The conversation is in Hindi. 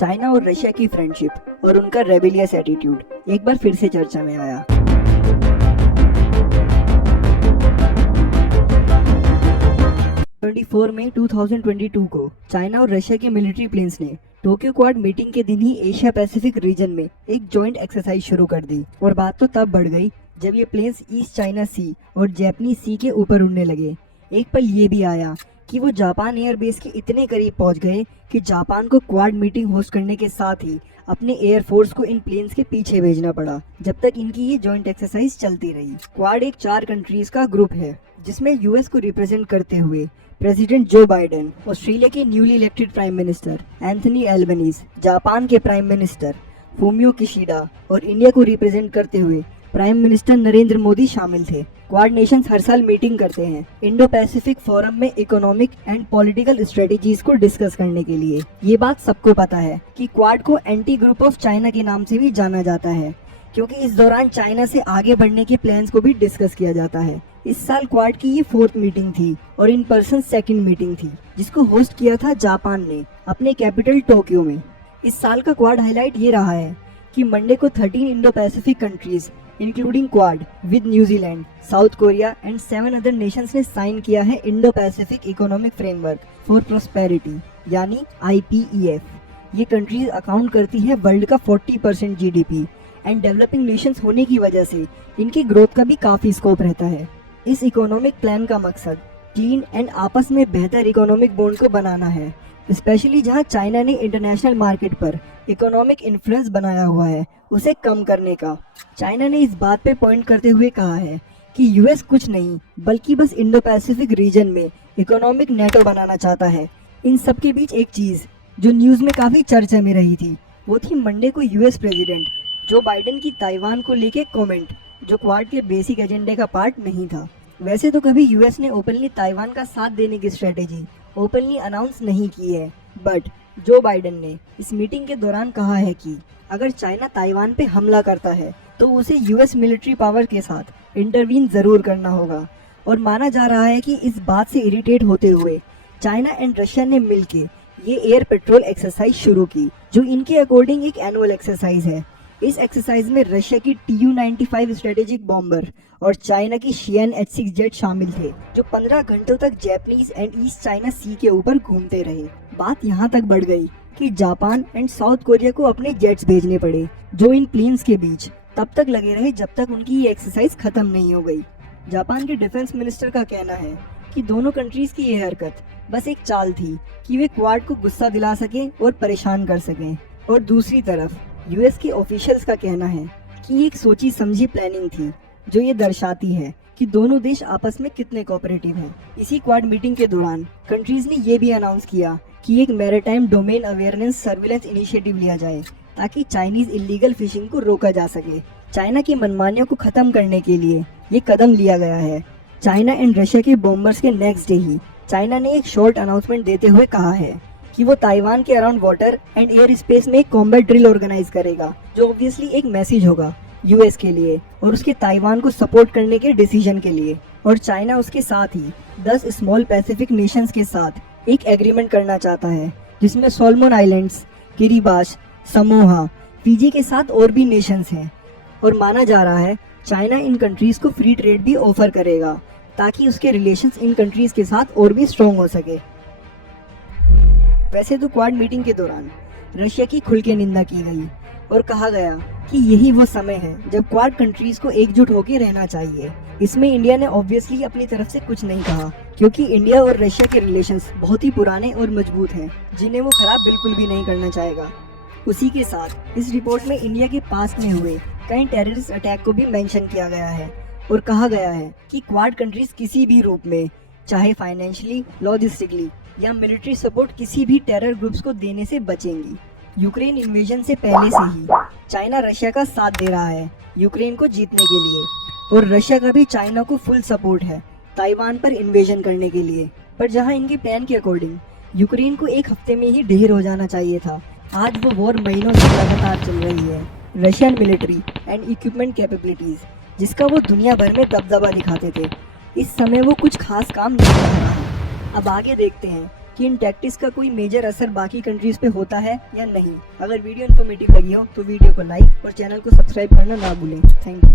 चाइना और रशिया की फ्रेंडशिप और उनका रेबेलियस एटीट्यूड एक बार फिर से चर्चा में आया। मई 2022 को चाइना और रशिया के मिलिट्री प्लेन्स ने टोक्यो क्वाड मीटिंग के दिन ही एशिया पैसिफिक रीजन में एक जॉइंट एक्सरसाइज शुरू कर दी। और बात तो तब बढ़ गई जब ये प्लेन्स ईस्ट चाइना सी और जापानीज सी के ऊपर उड़ने लगे। एक पल ये भी आया कि वो जापान एयरबेस के इतने करीब पहुंच गए कि जापान को क्वाड मीटिंग होस्ट करने के साथ ही अपने एयरफोर्स को इन प्लेन्स के पीछे भेजना पड़ा, जब तक इनकी ये जॉइंट एक्सरसाइज चलती रही। क्वाड एक 4 कंट्रीज का ग्रुप है जिसमें यूएस को रिप्रेजेंट करते हुए प्रेसिडेंट जो बाइडेन, ऑस्ट्रेलिया के newly elected prime minister Anthony Albanese, Japan के प्राइम मिनिस्टर फूमियो किशिडा और इंडिया को रिप्रेजेंट करते हुए प्राइम मिनिस्टर नरेंद्र मोदी शामिल थे। क्वाड नेशंस हर साल मीटिंग करते हैं इंडो पैसिफिक फोरम में इकोनॉमिक एंड पॉलिटिकल स्ट्रेटेजीज को डिस्कस करने के लिए। ये बात सबको पता है कि क्वाड को एंटी ग्रुप ऑफ चाइना के नाम से भी जाना जाता है, क्योंकि इस दौरान चाइना से आगे बढ़ने के प्लान्स को भी डिस्कस किया जाता है। इस साल क्वाड की ये 4th मीटिंग थी और इन पर्सन 2nd मीटिंग थी, जिसको होस्ट किया था जापान ने अपने कैपिटल टोक्यो में। इस साल का क्वाड हाईलाइट ये रहा है कि मंडे को 13 Indo Pacific countries including quad with New Zealand, south Korea and 7 other Nations ने साइन किया है Indo Pacific economic framework for prosperity यानी IPEF। ये कंट्रीज अकाउंट करती है वर्ल्ड का 40% GDP एंड डेवलपिंग नेशंस होने की वजह से इनकी ग्रोथ का भी काफी स्कोप रहता है। इस इकोनॉमिक प्लान का मकसद क्लीन एंड आपस में बेहतर इकोनॉमिक बॉन्ड को बनाना है, स्पेशली जहां चाइना ने इंटरनेशनल मार्केट पर इकोनॉमिक इन्फ्लुएंस बनाया हुआ है उसे कम करने का। चाइना ने इस बात पे पॉइंट करते हुए कहा है कि यूएस कुछ नहीं बल्कि बस इंडो पैसिफिक रीजन में इकोनॉमिक नेटो बनाना चाहता है। इन सब के बीच एक चीज जो न्यूज में काफी चर्चा में रही थी वो थी मंडे को यूएस प्रेसिडेंट जो बाइडेन की ताइवान को लेके कमेंट, जो क्वाड के बेसिक एजेंडे का पार्ट नहीं था। वैसे तो कभी यूएस ने ओपनली ताइवान का साथ देने की स्ट्रेटेजी ओपनली अनाउंस नहीं की है, बट जो बाइडेन ने इस मीटिंग के दौरान कहा है कि अगर चाइना ताइवान पे हमला करता है तो उसे यूएस मिलिट्री पावर के साथ इंटरवीन जरूर करना होगा। और माना जा रहा है कि इस बात से इरिटेट होते हुए चाइना एंड रशिया ने मिलके ये एयर पेट्रोल एक्सरसाइज शुरू की, जो इनके अकॉर्डिंग एक एनुअल एक्सरसाइज है। इस एक्सरसाइज में रशिया की Tu-95 स्ट्रेटेजिक बॉम्बर और चाइना की शियन H-6 जेट शामिल थे, जो 15 घंटों तक जापानीज एंड ईस्ट चाइना सी के ऊपर घूमते रहे। बात यहाँ तक बढ़ गई कि जापान एंड साउथ कोरिया को अपने जेट्स भेजने पड़े, जो इन प्लेन्स के बीच तब तक लगे रहे जब तक उनकी ये एक्सरसाइज खत्म नहीं हो गई। जापान के डिफेंस मिनिस्टर का कहना है कि दोनों कंट्रीज की ये हरकत बस एक चाल थी कि वे क्वाड को गुस्सा दिला सकें और परेशान कर सकें। और दूसरी तरफ यूएस के ऑफिशियल्स का कहना है कि ये एक सोची समझी प्लानिंग थी जो ये दर्शाती है कि दोनों देश आपस में कितने कोऑपरेटिव हैं। इसी क्वाड मीटिंग के दौरान कंट्रीज ने ये भी अनाउंस किया कि एक maritime domain awareness surveillance initiative लिया जाए ताकि चाइनीज इलीगल फिशिंग को रोका जा सके। चाइना की मनमानियों को खत्म करने के लिए ये कदम लिया गया है। चाइना एंड रशिया के बॉम्बर्स के नेक्स्ट डे ही चाइना ने एक शॉर्ट अनाउंसमेंट देते हुए कहा है कि वो ताइवान के around water and air space में एक कॉम्बैट ड्रिल ऑर्गेनाइज करेगा, जो ऑब्वियसली एक मैसेज होगा यूएस के लिए और उसके ताइवान को सपोर्ट करने के डिसीजन के लिए। और चाइना उसके साथ ही 10 स्मॉल पैसिफिक नेशंस के साथ एक एग्रीमेंट करना चाहता है, जिसमें सोलोमन आइलैंड्स, किरिबाश, समोआ, फिजी के साथ और भी नेशंस हैं। और माना जा रहा है चाइना इन कंट्रीज को फ्री ट्रेड भी ऑफर करेगा ताकि उसके रिलेशंस इन कंट्रीज के साथ और भी स्ट्रॉन्ग हो सके। वैसे तो क्वाड मीटिंग के दौरान रशिया की खुल के निंदा की गई और कहा गया कि यही वो समय है जब क्वाड कंट्रीज को एकजुट होकर रहना चाहिए। इसमें इंडिया ने ऑब्वियसली अपनी तरफ से कुछ नहीं कहा, क्योंकि इंडिया और रशिया के रिलेशंस बहुत ही पुराने और मजबूत हैं, जिन्हें वो खराब बिल्कुल भी नहीं करना चाहेगा। उसी के साथ इस रिपोर्ट में इंडिया के पास में हुए कई टेररिस्ट अटैक को भी मेंशन किया गया है और कहा गया है कि क्वाड कंट्रीज किसी भी रूप में, चाहे फाइनेंशियली, लॉजिस्टिकली या मिलिट्री सपोर्ट, किसी भी टेरर ग्रुप्स को देने से बचेंगी। यूक्रेन इन्वेजन से पहले से ही चाइना रशिया का साथ दे रहा है यूक्रेन को जीतने के लिए, और रशिया का भी चाइना को फुल सपोर्ट है ताइवान पर इन्वेजन करने के लिए। पर जहां इनके प्लान के अकॉर्डिंग यूक्रेन को एक हफ्ते में ही ढेर हो जाना चाहिए था, आज वो वॉर महीनों से लगातार चल रही है। Russian military and equipment capabilities, जिसका वो दुनिया भर में दबदबा दिखाते थे, इस समय वो कुछ खास काम नहीं कर रहा है। अब आगे देखते हैं कि इन टैक्टिक्स का कोई मेजर असर बाकी कंट्रीज पे होता है या नहीं। अगर वीडियो इन्फॉर्मेटिव लगी हो तो वीडियो को लाइक और चैनल को सब्सक्राइब करना ना भूलें। Thank you.